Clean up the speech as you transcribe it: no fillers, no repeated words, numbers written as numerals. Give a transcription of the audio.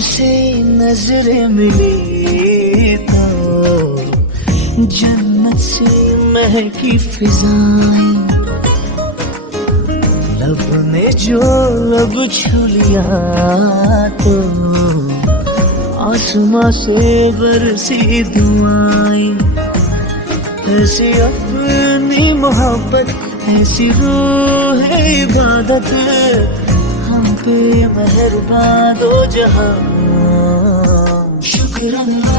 से नजरें मिली तो जन्नत से महकी फिजाएं, लब ने जो लब छू लिया तो आसमां से बरसी दुआएं। ऐसी अपनी मोहब्बत, ऐसी रूह इबादत, हम पे मेहरबान दो जहां। शुक्र अल्लाह